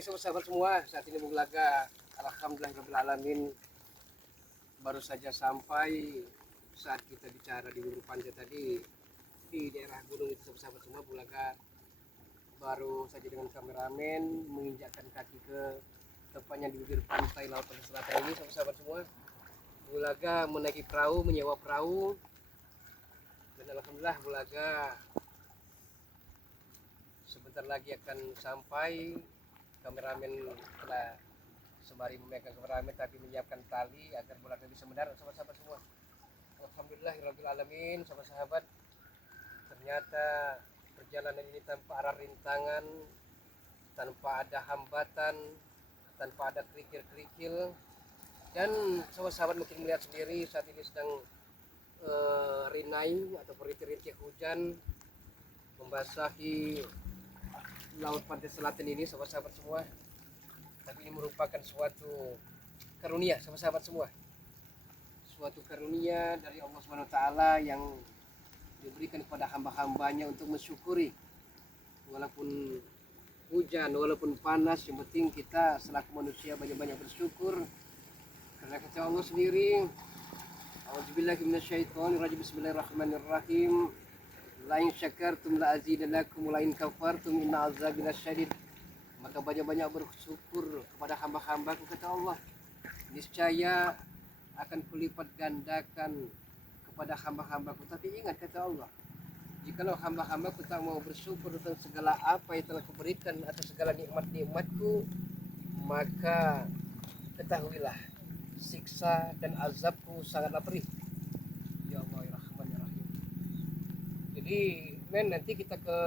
Oke sahabat semua, saat ini Bulaga alhamdulillahirrahmanirrahim baru saja sampai saat kita bicara di Bulu Pantai tadi di daerah gunung itu sahabat semua. Bulaga baru saja dengan kameramen menginjakkan kaki ke tepatnya di bibir pantai Laut Pantai Selatan ini sahabat semua. Bulaga menaiki perahu, menyewa perahu, dan alhamdulillah Bulaga sebentar lagi akan sampai. Kameramen telah sembari memegang kameramen tapi menyiapkan tali agar Bulaga bisa mendarat sahabat-sahabat semua. Alhamdulillahirabbil alamin sahabat-sahabat. Ternyata perjalanan ini tanpa arah rintangan, tanpa ada hambatan, tanpa ada kerikil-kerikil. Dan sahabat-sahabat mungkin melihat sendiri saat ini sedang rinai atau rintik-rintik hujan membasahi Laut Pantai Selatan ini sahabat-sahabat semua. Tapi ini merupakan suatu karunia sahabat-sahabat semua. Suatu karunia dari Allah Subhanahu wa taala yang diberikan kepada hamba-hambanya untuk mensyukuri. Walaupun hujan, walaupun panas, yang penting kita selaku manusia banyak-banyak bersyukur. Karena kata Allah sendiri, A'udzubillahi minasyaitonirrajim, bismillahirrahmanirrahim. Lain syakartum la azidannakum lain kafartum inna azabi lasyadid. Maka banyak-banyak bersyukur kepada hamba-hambaku kata Allah. Niscaya akan kulipat gandakan kepada hamba-hambaku. Tapi ingat kata Allah, jikalau hamba-hambaku tak mau bersyukur tentang segala apa yang telah kuberikan atau segala nikmat-nikmatku, maka ketahuilah siksa dan azabku sangatlah perih. Ya Allah ya Rahman ya Rahim. Jadi nanti kita ke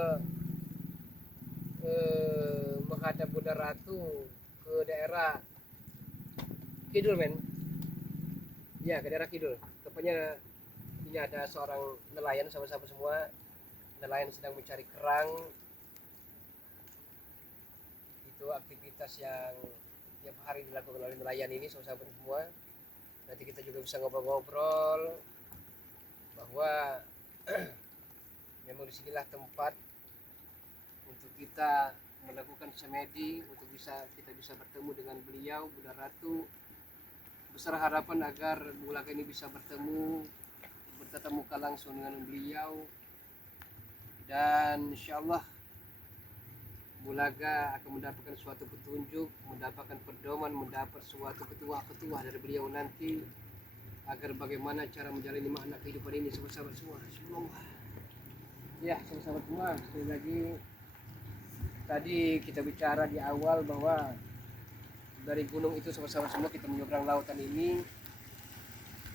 menghadap Bunda Ratu ke daerah Kidul ya, ke daerah Kidul. Tepatnya ini ada seorang nelayan sahabat-sahabat semua. Nelayan sedang mencari kerang. Itu aktivitas yang tiap hari dilakukan oleh nelayan ini sahabat-sahabat semua. Nanti kita juga bisa ngobrol-ngobrol bahwa memang disinilah tempat untuk kita melakukan semedi, untuk kita bisa bertemu dengan beliau Bunda Ratu. Besar harapan agar Bulaga ini bisa bertatap muka langsung dengan beliau, dan insyaallah Bulaga akan mendapatkan suatu petunjuk, mendapatkan pedoman, mendapat suatu petuah-petuah dari beliau nanti agar bagaimana cara menjalani makna kehidupan ini sahabat-sahabat semua. Subhanallah. Ya sahabat-sahabat semua, sekali lagi tadi kita bicara di awal bahwa dari gunung itu sahabat-sahabat semua kita menyeberang lautan ini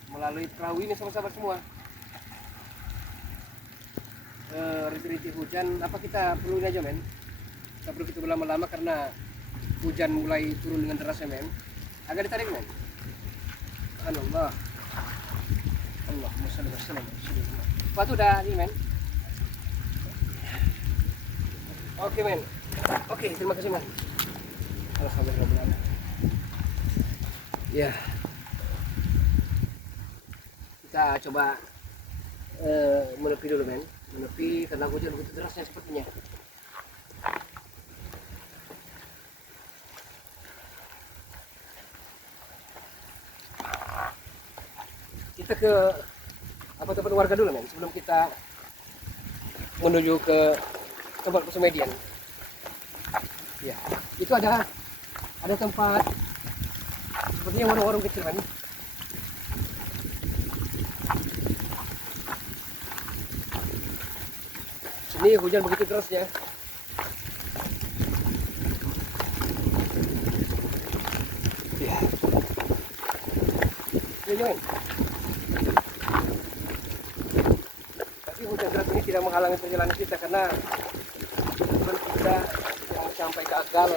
melalui perahu ini sahabat-sahabat semua. Rintik-rintik hujan, apa kita perlu ini aja kita perlu kita berlama-lama karena hujan mulai turun dengan derasnya agak ditarik Allah Allahumma shalli wa sallim. Sepatu udah ini Oke oke, terima kasih Alhamdulillah. Ya, kita coba menepi dulu menepi karena hujan begitu derasnya sepertinya. Kita ke tempat warga dulu sebelum kita menuju ke tempat persemedian. Ya, itu ada tempat sepertinya warung-warung kecil Sini hujan begitu derasnya. Ya. Tapi hujan deras ini tidak menghalangi perjalanan kita karena tujuan kita yang sampai gagal.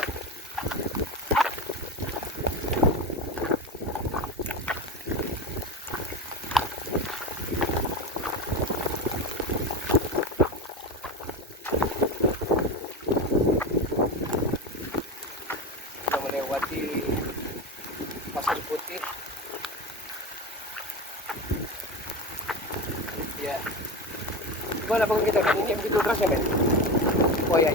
Kita melewati Pasir Putih. Ya. Gimana pun kita kan ini begitu derasnya Oh ya.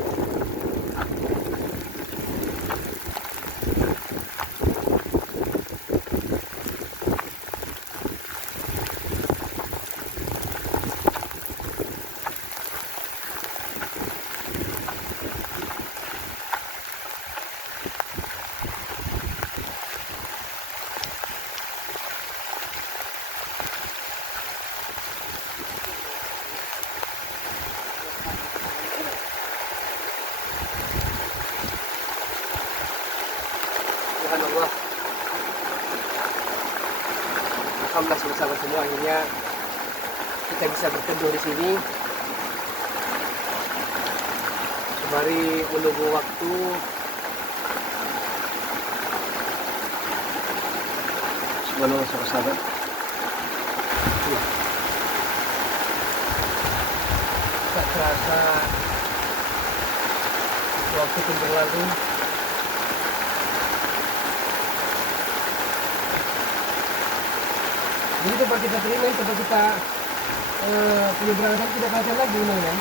subhanallah. Alhamdulillah sahabat semua, akhirnya kita bisa berteduh di sini sembari menunggu waktu subhanallah sahabat. Tak terasa waktu pun berlalu. Jadi tempat kita terima, tempat kita penyeberangan tidak kelihatan lagi mainan.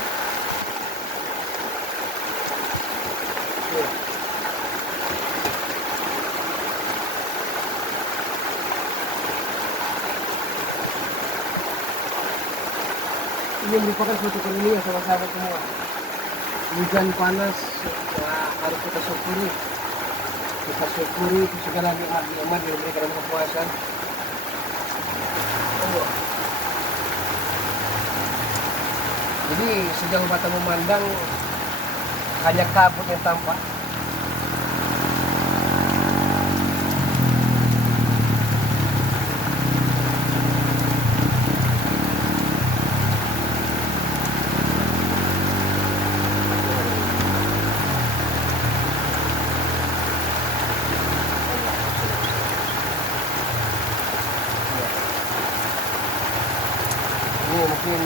Ini merupakan suatu karunia sahabat semua. Hujan panas harus kita syukuri. Kita syukuri segala nikmat yang diberikan oleh Maha Kuasa. Jadi sejauh mata memandang hanya kabut yang tampak. Ini mungkin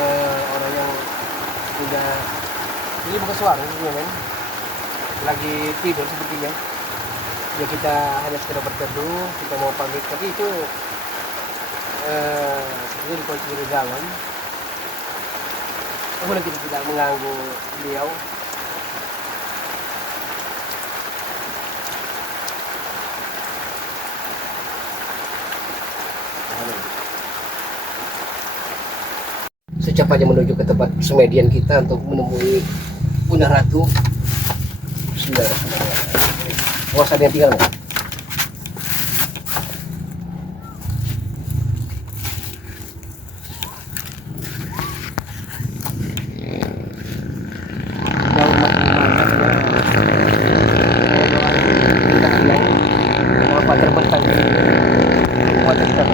orang yang sudah, ini bukan suara ya men, lagi tidur sepertinya. Ya kita hanya sekedar berteduh, kita mau pamit, tapi itu sebenarnya dikunci di dalam. Kemudian kita tidak mengganggu beliau. Secepatnya menuju ke tempat semedian kita untuk menemui Bunda Ratu. Bismillahirrahmanirrahim. Awas ada yang tinggal nggak? Apa terbentang di rumah kita?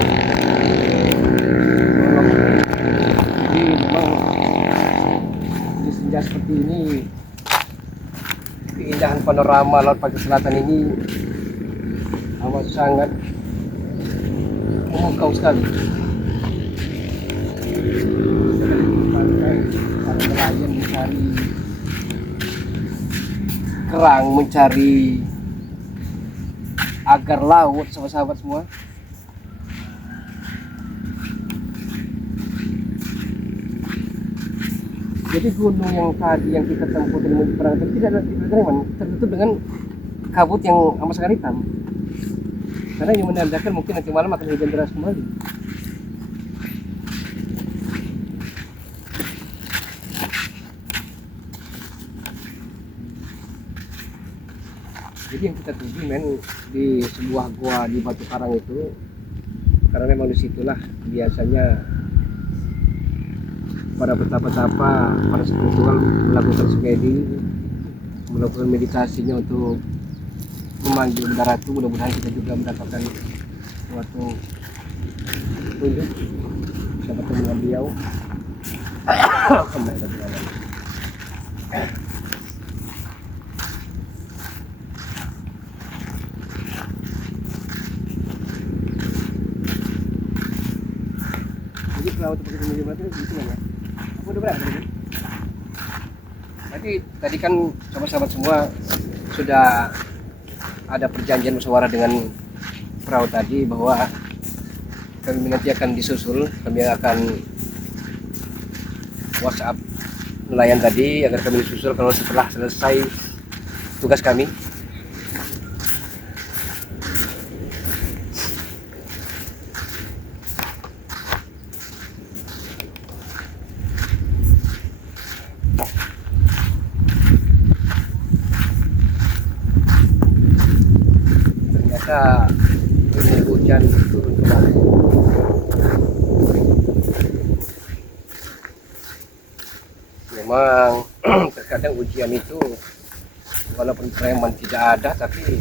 Jadi memang di senja seperti ini, keindahan panorama laut Pantai Selatan ini amat sangat memukau sekali. Pantai, para nelayan mencari kerang, mencari agar laut, sahabat-sahabat semua. Jadi gunung yang tadi yang kita tempuh dari menuju perang tadi tidak tertutup dengan kabut yang amat sangat hitam. Karena yang menandakan mungkin nanti malam akan hujan deras kembali. Jadi yang kita tuju men di sebuah gua di Batu Karang itu, karena memang disitulah biasanya para petapa-tapa, para spiritual melakukan semedi, melakukan meditasinya untuk memanggil Bunda Ratu. Mudah-mudahan kita juga mendapatkan suatu petunjuk, bisa bertemu dengan beliau. Jadi pelaut seperti ini berarti gitu ya. Udah berapa? Berarti tadi kan sahabat-sahabat semua sudah ada perjanjian musyawarah dengan perahu tadi bahwa kami nanti akan disusul, kami akan WhatsApp nelayan tadi agar kami disusul kalau setelah selesai tugas kami. Ternyata ini hujan turun kembali. Memang terkadang ujian itu walaupun preman tidak ada, tapi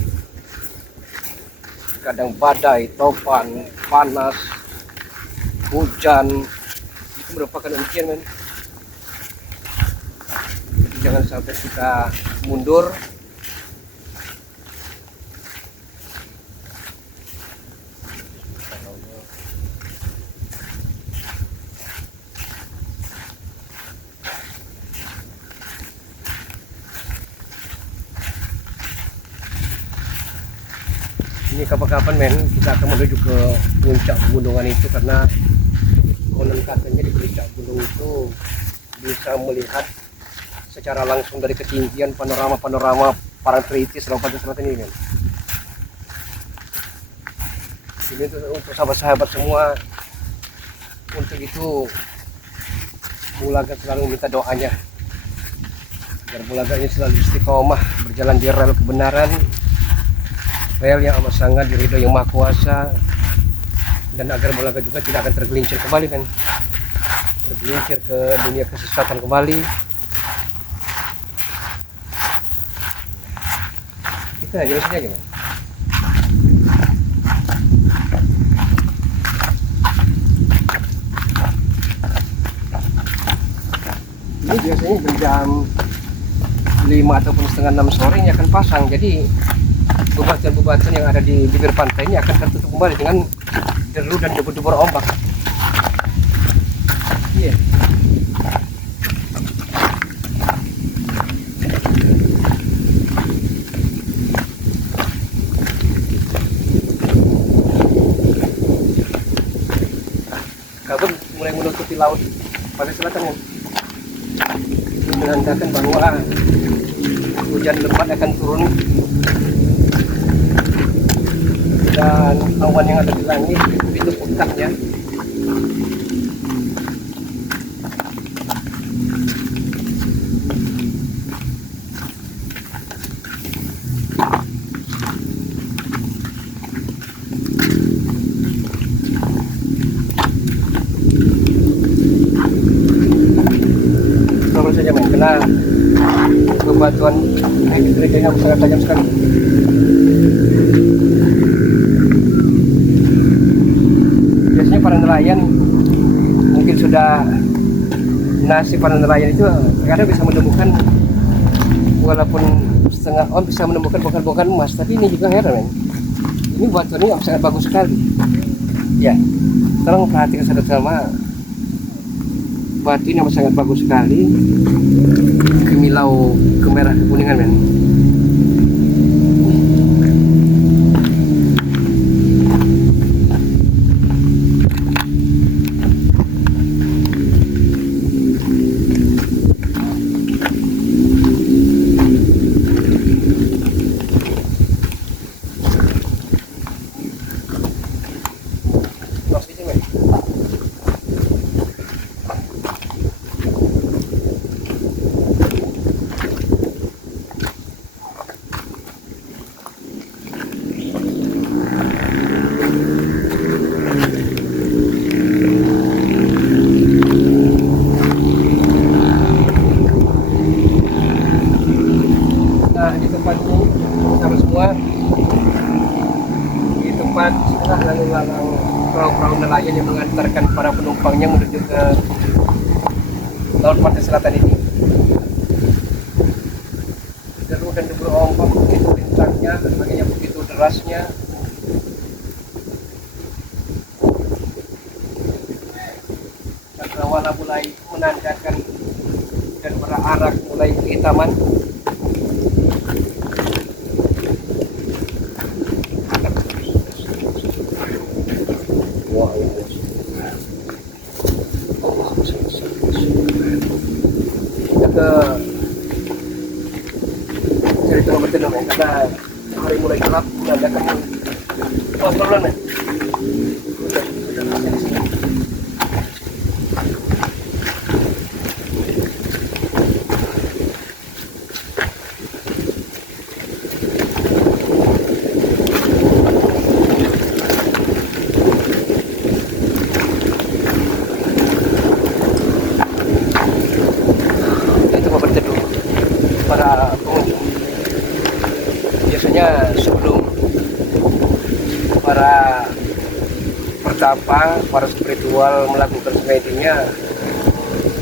kadang badai, topan, panas, hujan itu merupakan ujian, men. Jadi jangan sampai kita mundur. Ini kapan-kapan, men, kita akan menuju ke puncak pegunungan itu, karena konon katanya di puncak gunung itu bisa melihat secara langsung dari ketinggian panorama Parangtritis Lompatan Selatan ini, men. Ini untuk sahabat-sahabat semua, untuk itu Bulaga selalu minta doanya agar Bulaga ini selalu istiqomah berjalan di rel kebenaran, rel yang amat sangat diridhoi Yang Maha Kuasa, dan agar Bulaga juga tidak akan tergelincir kembali, kan, tergelincir ke dunia kesesatan kembali. Kita jelasin aja, kan. Ini biasanya jam 5 ataupun setengah 6 sore ini akan pasang, jadi bebatuan-bebatuan yang ada di bibir pantai ini akan tertutup kembali dengan deru dan debur-debur ombak. Iya. Kabut mulai menutupi laut pada selatan, kan. Ini menandakan bahwa hujan lebat akan turun, dan awan yang ada di langit itu puncaknya. Terus saja, men, kena bebatuan gerejanya sangat tajam sekali. Biasanya para nelayan mungkin sudah nasib para nelayan itu kadang bisa menemukan, walaupun setengah on bisa menemukan bongkar-bongkar emas, tapi ini juga heran, men. Ini batuannya sangat bagus sekali. Ya, tolong perhatikan sama-sama. Batu ini sangat bagus sekali, kemilau kemerah kekuningan, men. Lalu-lalang perahu-perahu nelayan yang mengantarkan para penumpangnya menuju ke laut pantai selatan ini. Deru dan debur ombak begitu kencangnya, sebagainya begitu derasnya. Dan warna mulai menandakan dan berarak mulai kehitaman. Ke cerita bertenang, karena hari mulai gelap menandakan pelan-pelan, men. Para pengunjung. biasanya sebelum para pertapa, para spiritual melakukan semedinya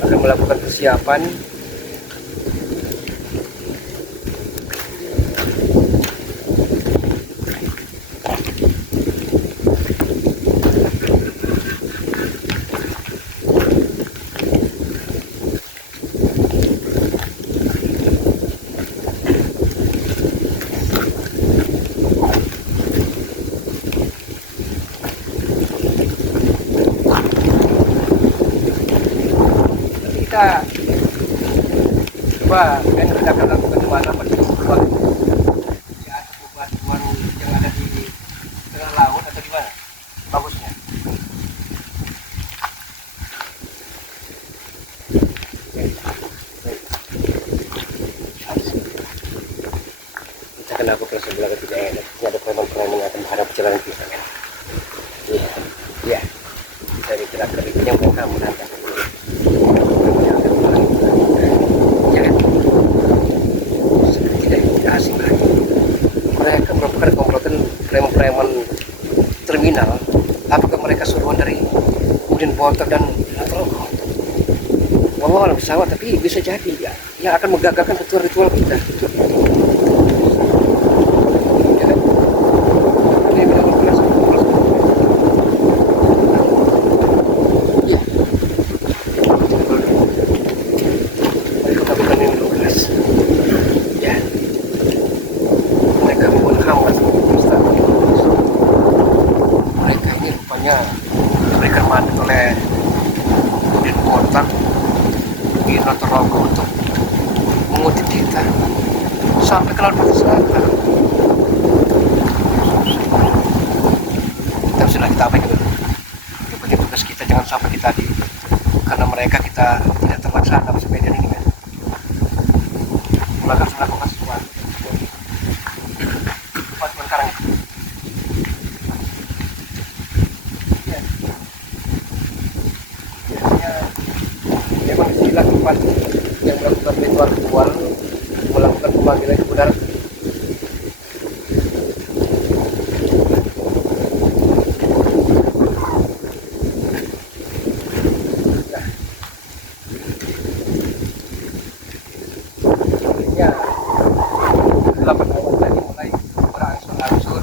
akan melakukan persiapan. Kita coba dan kita akan lakukan mana batuan ya, batuan yang ada di tengah laut atau gimana bagusnya. Kita akan lakukan sebelah ketiga ya, ada preman-preman yang akan menghadap jalan kita kan. Iya, iya. Dari gerak-gerik yang mereka menantang. Mereka merupakan komplotan preman-preman terminal. Apakah mereka suruhan dari kemudian Botak dan rokok? Wallah alam pesawat, tapi bisa jadi ya yang akan menggagalkan ritual-ritual kita. Ya kan? Ini benar-benar ya. Mereka melakukan ini dulu keras. Ya. Mereka membuat hambat. Mereka ini rupanya mereka mandat oleh kemudian Botak di Rotorogo untuk mengutip kita sampai ke laut selatan. Kita sudah kita abaikan dulu. Itu bagi tugas kita, jangan sampai kita karena mereka kita tidak terlaksana sepeda ini kan. Melakukan sesuatu. Batuan karang itu. Ya. Biasanya memang istilah tempat yang melakukan ritual melakukan pemanggilan ke udara. Ya, 8 awan tadi mulai berangsur-angsur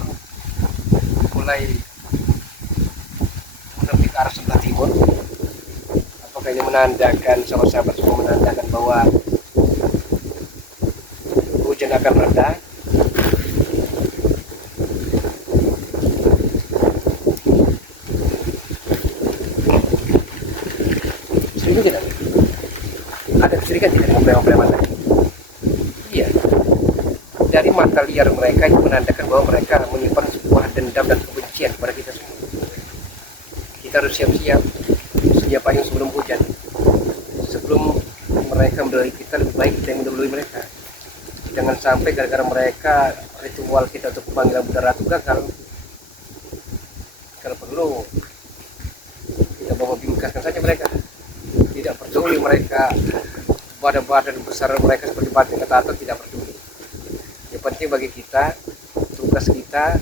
mulai menepi ke arah sebelah timur. Apakah ini menandakan, sahabat-sahabat semua menandakan bahwa hujan akan reda? Setuju tidak? Ada kecurigaan tidak dengan preman-preman tadi? Iya. Dari mata liar mereka itu menandakan bahwa mereka menyimpan sebuah dendam dan kebencian kepada kita semua. Kita harus siap-siap sedia payung sebelum hujan. Sebelum mereka mendahului kita, lebih baik kita yang mendahului mereka. Jangan sampai gara-gara mereka ritual kita untuk pemanggilan udara itu gagal. Kalau perlu kita bawa bingkaskan saja mereka. Tidak peduli mereka badan-badan besar mereka seperti batu atau tidak peduli. Yang penting bagi kita, tugas kita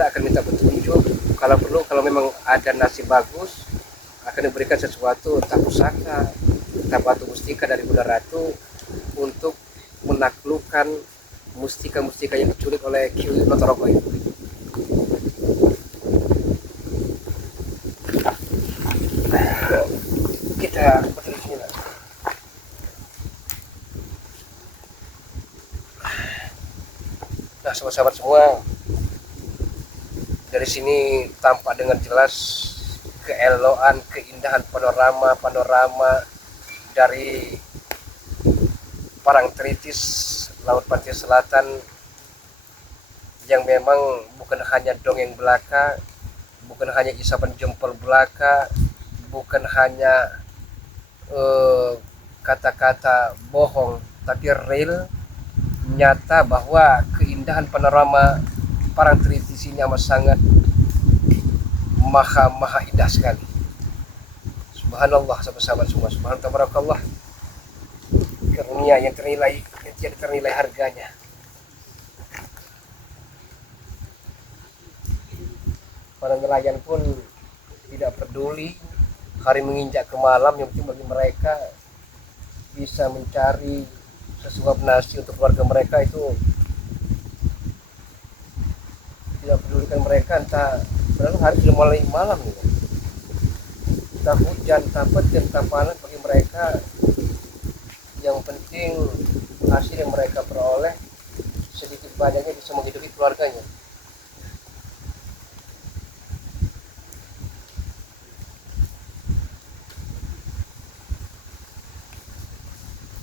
akan minta petunjuk. Kalau perlu, kalau memang ada nasib bagus, akan diberikan sesuatu, entah pusaka, entah batu mustika dari Bunda Ratu untuk menaklukkan mustika-mustika yang diculik oleh Kiai Rotorogo itu. Kita berterima kasih. Nah, sahabat-sahabat semua, dari sini tampak dengan jelas keelokan, keindahan panorama dari Parangtritis, Laut Pantai Selatan, yang memang bukan hanya dongeng belaka, bukan hanya isapan jempol belaka, bukan hanya kata-kata bohong, tapi real, nyata bahwa keindahan panorama Parangtritis ini amat sangat maha indah sekali. Subhanallah, sahabat-sahabat semua, subhanallah, karunia yang tidak ternilai harganya. Para nelayan pun tidak peduli hari menginjak ke malam, yang penting bagi mereka bisa mencari sesuap nasi untuk keluarga mereka. Itu tidak pedulikan mereka entah berapa hari sudah mulai malam nih, entah hujan, entah petir, entah panas, bagi mereka yang penting hasil yang mereka peroleh sedikit banyaknya bisa menghidupi keluarganya.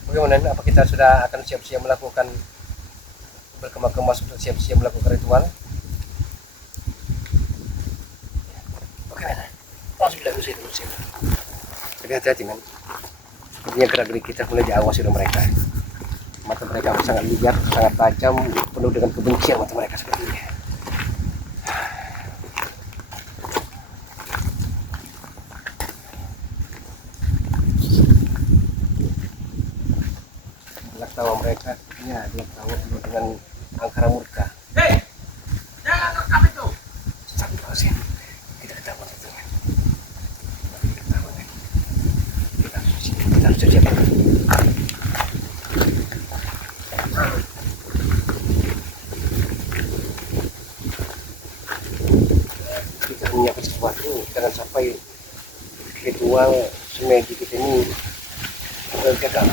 Bagaimana? Apa kita sudah akan siap-siap melakukan berkemas-kemas untuk siap-siap melakukan ritual? Bagaimana? Langsung bilang usai dulu sih. Tapi hati-hati kan. Sepertinya gerak-gerik kita mulai diawasi oleh mereka. Mata mereka sangat liar, sangat tajam, penuh dengan kebencian mata mereka sepertinya. Gelak tawa mereka, ya gelak tawa penuh dengan angkara murka. Hei, jangan rekam itu. Sampai pasien, kita ketahuan itu. Kita ketahuan. Kita harus siap. Kita menyiapkan sesuatu, jangan sampai ritual semedi kita ini gagal.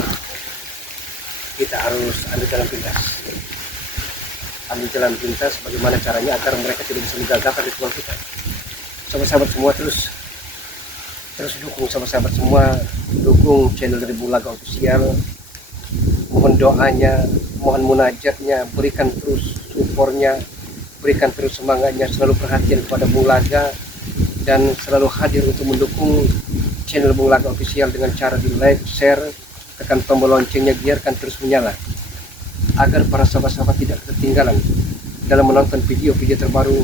Kita harus ambil jalan pintas. Ambil jalan pintas bagaimana caranya agar mereka tidak bisa menggagalkan ritual kita. Sahabat-sahabat semua terus dukung, sahabat-sahabat semua dukung channel dari Bulaga Official. Mohon doanya, mohon munajatnya, berikan terus supportnya, berikan terus semangatnya, selalu perhatian kepada Bulaga dan selalu hadir untuk mendukung channel Bulaga Official dengan cara di like, share, tekan tombol loncengnya, biarkan terus menyala agar para sahabat-sahabat tidak ketinggalan dalam menonton video-video terbaru,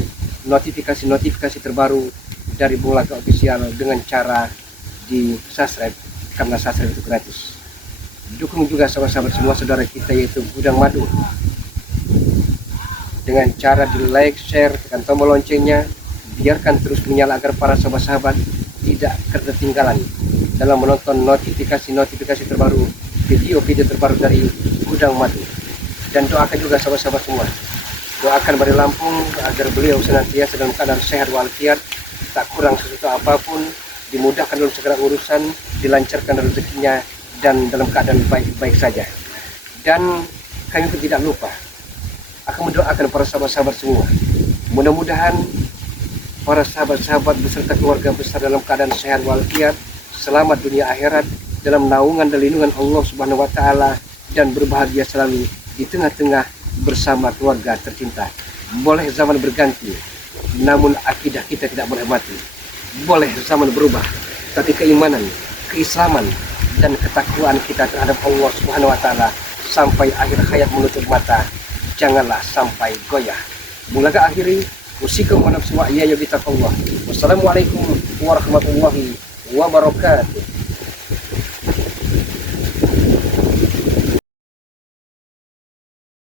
notifikasi terbaru dari Bulaga Official dengan cara di subscribe, karena subscribe itu gratis. Dukung juga sahabat-sahabat semua saudara kita yaitu Gudang Madu dengan cara di like, share, tekan tombol loncengnya, biarkan terus menyala agar para sahabat-sahabat tidak ketinggalan dalam menonton notifikasi terbaru, video-video terbaru dari Gudang Madu. Dan doakan juga sahabat-sahabat semua, doakan Bari Lampung agar beliau senantiasa dalam keadaan sehat walafiat, tak kurang sesuatu apapun, dimudahkan dalam segala urusan, dilancarkan rezekinya, dan dalam keadaan baik-baik saja. Dan kami pun tidak lupa akan mendoakan para sahabat-sahabat semua, mudah-mudahan para sahabat-sahabat beserta keluarga besar dalam keadaan sehat walafiat, selamat dunia akhirat, dalam naungan dan lindungan Allah Subhanahu wa taala, dan berbahagia selalu di tengah-tengah bersama keluarga tercinta. Boleh zaman berganti, namun akidah kita tidak boleh mati. Boleh zaman berubah, tapi keimanan, keislaman, dan ketakwaan kita terhadap Allah Subhanahu wa taala sampai akhir hayat menutup mata janganlah sampai goyah. Bulaga akhiri, usikum wa nafsu wa iyaya bitaqwallah. Wassalamualaikum warahmatullahi wabarakatuh.